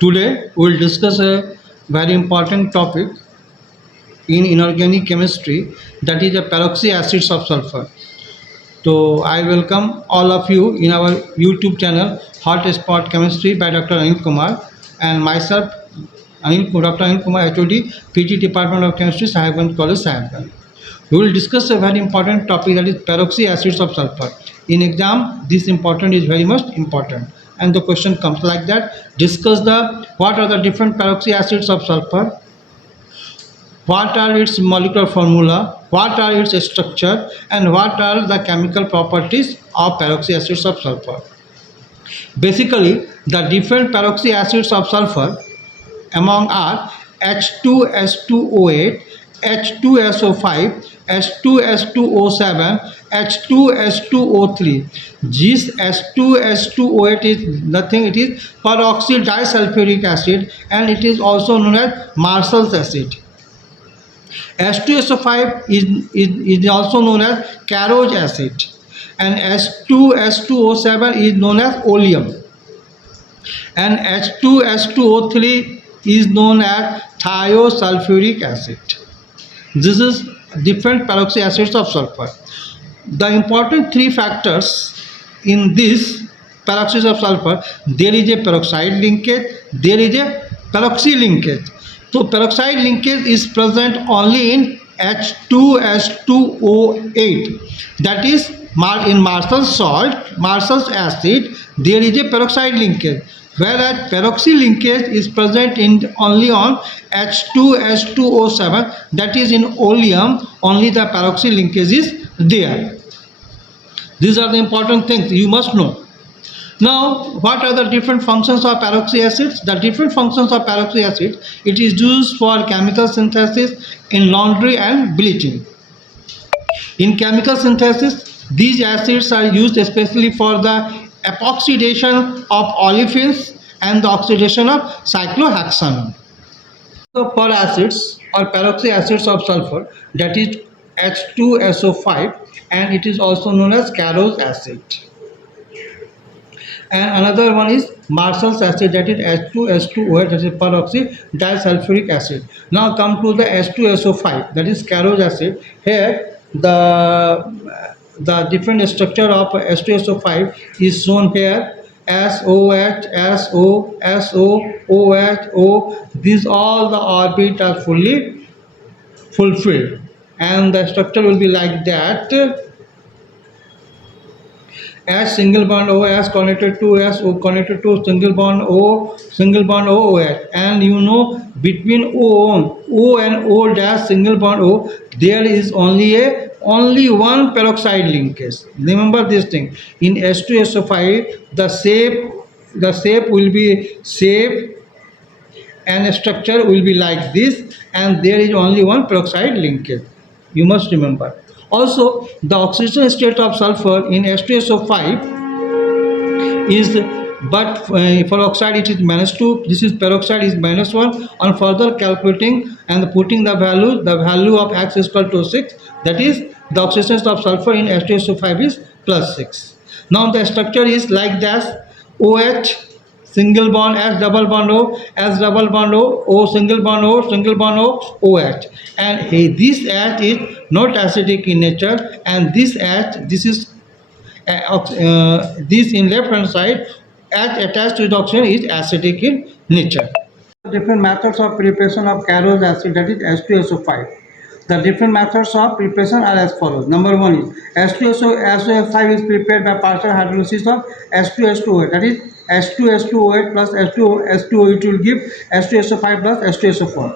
Today we will discuss a very important topic in inorganic chemistry, that is the peroxy acids of sulfur. So I welcome all of you in our YouTube channel Hot Spot Chemistry by Dr. Anil Kumar and myself Dr. Anil Kumar, HOD, PG Department of Chemistry, Sahibganj College, Sahibganj. We will discuss a very important topic, that is peroxy acids of sulfur. In exam, this important is very much important. And the question comes like that: discuss what are the different peroxy acids of sulfur, what are its molecular formula, what are its structure, and what are the chemical properties of peroxy acids of sulfur. Basically, the different peroxy acids of sulfur among are H2S2O8, H2SO5, H2S2O7, H2S2O3. This H2S2O8 is nothing, it is peroxyl disulfuric acid, and it is also known as Marshall's acid. H2SO5 is also known as Carro's acid, and H2S2O7 is known as oleum, and H2S2O3 is known as thiosulfuric acid. This is different peroxy acids of sulfur. The important three factors in this peroxides of sulfur: there is a peroxide linkage, there is a peroxy linkage. So peroxide linkage is present only in H2S2O8, that is in Marshall's salt, Marshall's acid, there is a peroxide linkage, whereas peroxy linkage is present only on H2S2O7, that is in oleum, only the peroxy linkage is there. These are the important things you must know. Now, what are the different functions of peroxy acids? The different functions of peroxy acid: it is used for chemical synthesis, in laundry and bleaching. In chemical synthesis, these acids are used especially for the epoxidation of olefins and the oxidation of cyclohexanol. So for acids or peroxy acids of sulfur, that is H2SO5, and it is also known as Carro's acid. And another one is Marshall's acid, that is H2S2O8, that is peroxy disulfuric acid. Now come to the H2SO5, that is Carro's acid. Here the different structure of H2SO5 is shown here: SOH, SO, SO, OH, O. These all the orbits are fully fulfilled, and the structure will be like that: H single bond O, S connected to S, O connected to single bond O, OH. And you know, between O and O dash single bond O, there is only one peroxide linkage. Remember this thing. In H2SO5, the shape will be shape and structure will be like this, and there is only one peroxide linkage. You must remember. Also, the oxidation state of sulfur in H2SO5 is, but for oxide it is -2. This is peroxide is -1. On further calculating and putting the value of X is equal to 6. That is, the oxidation of sulfur in H2SO5 is +6. Now the structure is like this: OH single bond, S double bond O, S double bond O, O single bond O, OH. And this H is not acidic in nature, and this H, this is this in left hand side, H attached to the oxygen is acidic in nature. Different methods of preparation of Carro's acid, that is H2SO5. The different methods of preparation are as follows. Number one is H2SO5 is prepared by partial hydrolysis of H2S2O8, that is H2S2O8 plus H2O8 will give H2SO5 plus H2SO4.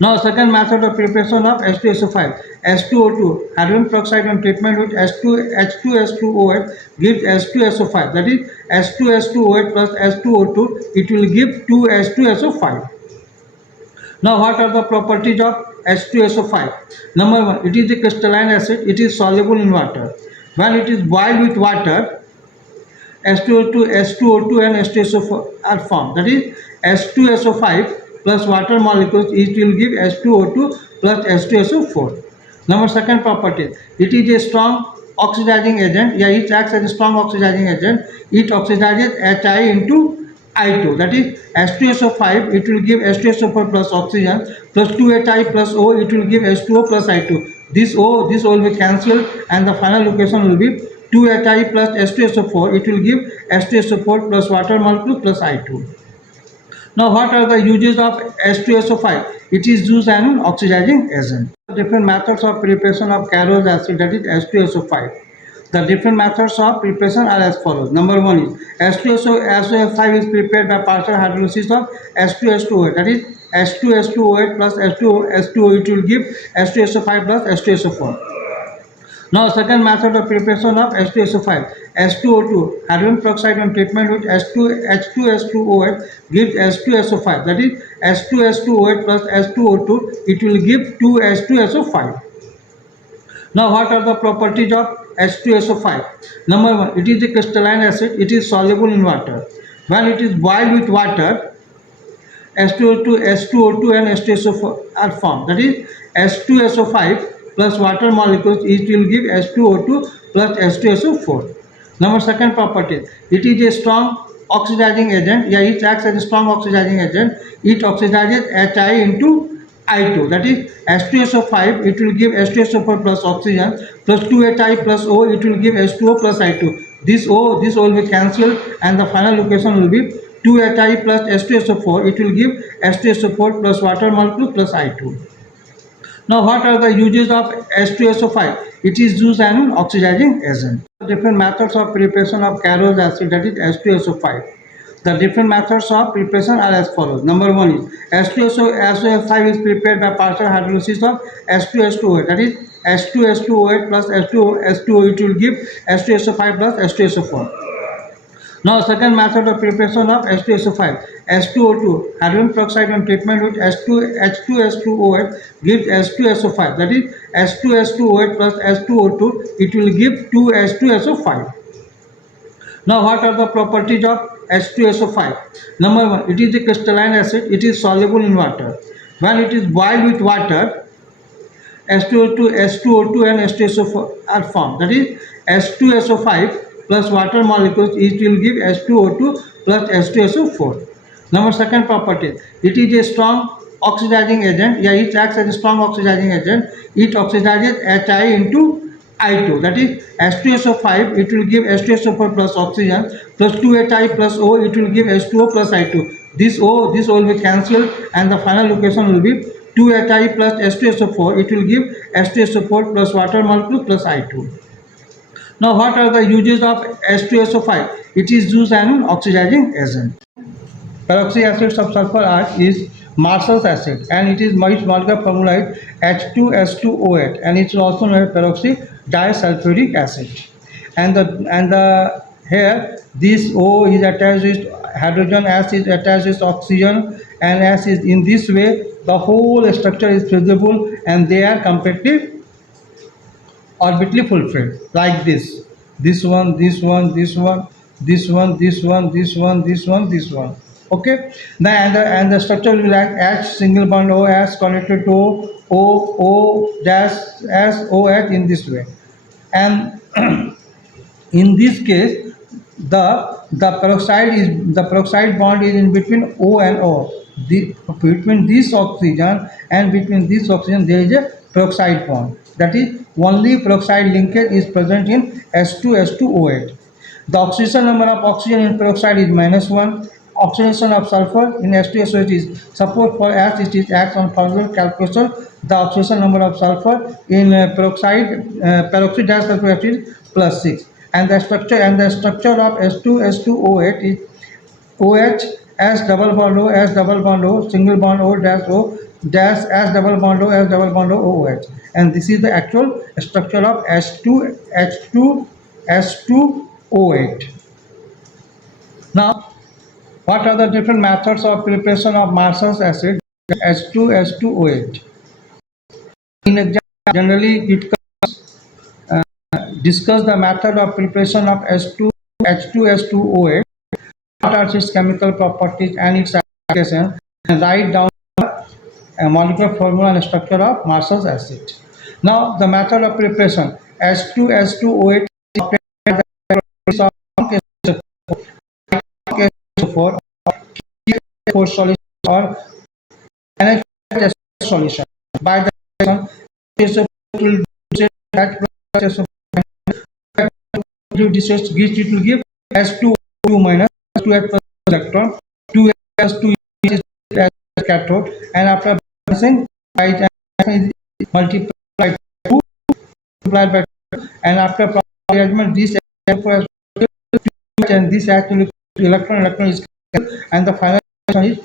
Now, second method of preparation of H2SO5, H2O2, hydrogen peroxide when treatment with H2S2O8 gives H2SO5, that is H2S2O8 plus H2O2, it will give 2H2SO5. Now, what are the properties of H2SO5? Number one, it is a crystalline acid, it is soluble in water. When it is boiled with water, H2O2 and H2SO4 are formed, that is H2SO5 plus water molecules, it will give H2O2 plus H2SO4. Number second property, it is a strong oxidizing agent. Yeah, it acts as a strong oxidizing agent. It oxidizes Hi into I2, that is H2SO5, it will give H2SO4 plus oxygen plus 2HI plus O, it will give H2O plus I2. This O will be cancelled and the final equation will be 2HI plus H2SO4, it will give H2SO4 plus water molecule plus I2. Now, what are the uses of H2SO5? It is used as an oxidizing agent. Different methods of preparation of Carrot's acid, that is H2SO5. The different methods of preparation are as follows. Number one is H2SO5 is prepared by partial hydrolysis of H2H2O, that is H2H2OH plus H2O, it will give H2SO5 plus H2SO4. Now, second method of preparation of H2SO5, H2O2, hydrogen peroxide on treatment with H2H2OH gives H2SO5, that is H2H2OH plus H2O2, it will give 2H2SO5. Now, what are the properties of H2SO5? Number one, it is a crystalline acid, it is soluble in water. When it is boiled with water, H2O2 and H2SO4 are formed. That is H2SO5 plus water molecules, it will give H2O2 plus H2SO4. Number second property, it is a strong oxidizing agent. Yeah, it acts as a strong oxidizing agent. It oxidizes Hi into I2, that is H2SO5, it will give H2SO4 plus oxygen plus 2HI plus O, it will give H2O plus I2. This O will be cancelled and the final equation will be 2HI plus H2SO4, it will give H2SO4 plus water molecule plus I2. Now, what are the uses of H2SO5? It is used as an oxidizing agent. Different methods of preparation of Carrot's acid, that is H2SO5. The different methods of preparation are as follows. Number one is H2SO5 is prepared by partial hydrolysis of H2H2O, that is H2H2OH plus H2O, it will give H2SO5 plus H2SO4. Now, second method of preparation of H2SO5, H2O2, hydrogen peroxide on treatment with H2H2OH gives H2SO5, that is H2H2OH plus H2O2, it will give 2H2SO5. Now, what are the properties of H2SO5? Number one, it is a crystalline acid, it is soluble in water. When it is boiled with water, H2O2 and H2SO4 are formed. That is H2SO5 plus water molecules, it will give H2O2 plus H2SO4. Number second property, it is a strong oxidizing agent. Yeah, it acts as a strong oxidizing agent. It oxidizes Hi into I2, that is H2SO5, it will give H2SO4 plus oxygen plus 2HI plus O, it will give H2O plus I2. This O will be cancelled and the final equation will be 2HI plus H2SO4, it will give H2SO4 plus water molecule plus I2. Now, what are the uses of H2SO5? It is used as an oxidizing agent. Peroxy acid of sulfur is Marshall's acid and it is its molecular formula is H2S2OH and it is also known as peroxy disulfuric acid. And the here this O is attached with hydrogen, S is attached with oxygen, and S is in this way the whole structure is feasible and they are completely orbitally fulfilled like this one, this one. Okay, and the structure will be like H single bond O S connected to O dash S O H in this way. And in this case the peroxide bond is in between O and O. Between this oxygen and between this oxygen there is a peroxide bond, that is only peroxide linkage is present in H2H2OH. The oxidation number of oxygen in peroxide is -1. Oxidation of sulfur in H2SO8 is, suppose for as it is acts on formula calculation, the oxidation number of sulfur in peroxide disulfuric acid is +6, and the structure of H2H2OH is OH S double bond O single bond O dash S double bond O OH, and this is the actual structure of H2OH. Now, what are the different methods of preparation of Marshall's acid H2OH? In exam, generally it discuss the method of preparation of H2OH, what are its chemical properties and its application, and write down a molecular formula and structure of Marshall's acid. Now, the method of preparation H2OH is for solution or NH solution. By the reaction, it will that it will give S2O2 minus 2H plus electron, 2S2 is as cathode, and after balancing, by multiplied by 2, multiplied by 2, and after arrangement, this and this actually electron is cancelled, and the final is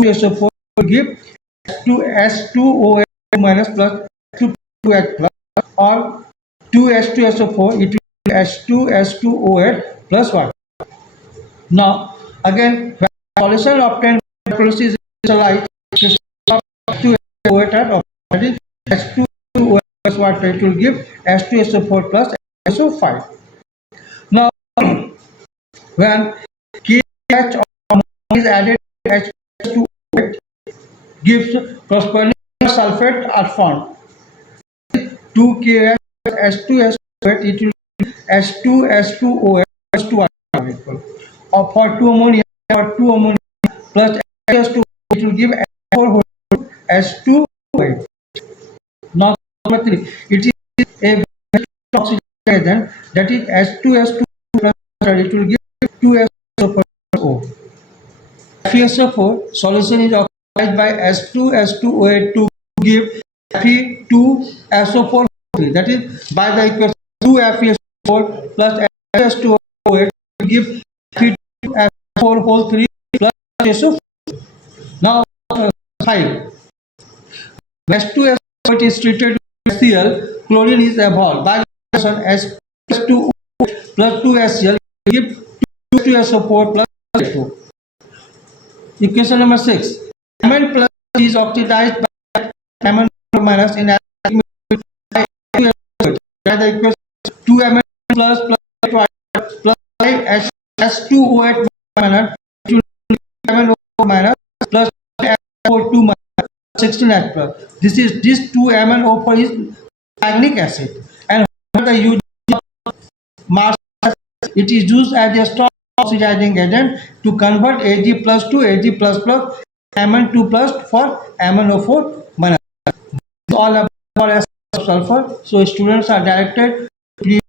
2SO4 will give S2OH minus plus 2H plus, or 2S2SO4, it will be S2SO8 plus 1. Now again, when solution obtained by process is light, S2SO8 at that is S2OH plus what it will give S2SO4 plus SO5. Now when KH is added to H2O8 gives corresponding sulfate are formed. 2KH S2SO8, it will be S2S2OH plus 2 equal. Or for 2 ammonia plus S2, it will give S4 S2OH. Now number 3, it is a toxic agent, that is S2S2 plus it will give 2SO4O. FeSO4 solution is oxidized by S2S2OH to give Fe2SO4, that is by the equation 2FeSO4 plus S2OH to give Fe2SO4 whole 3 plus SO4. Now 5. S2SO8 is treated with HCl, chlorine is evolved by S2O plus 2HCl give 2SO4 plus SO4. Equation number 6. Mn plus is oxidized by Mn minus in the equation 2Mn plus S2OH minus MnO minus plus SO2 minus 16H plus. This 2MnO4 is organic acid, and the use of Mars, it is used as a strong oxidizing agent to convert Ag plus to Ag plus plus Mn2 plus for MnO4 minus. This all about sulfur. So students are directed to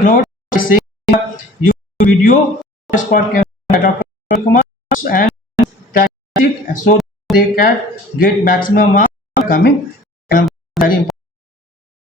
note by saying YouTube video spot can Dr. Kumar and practice so they can get maximum mark coming. Very important.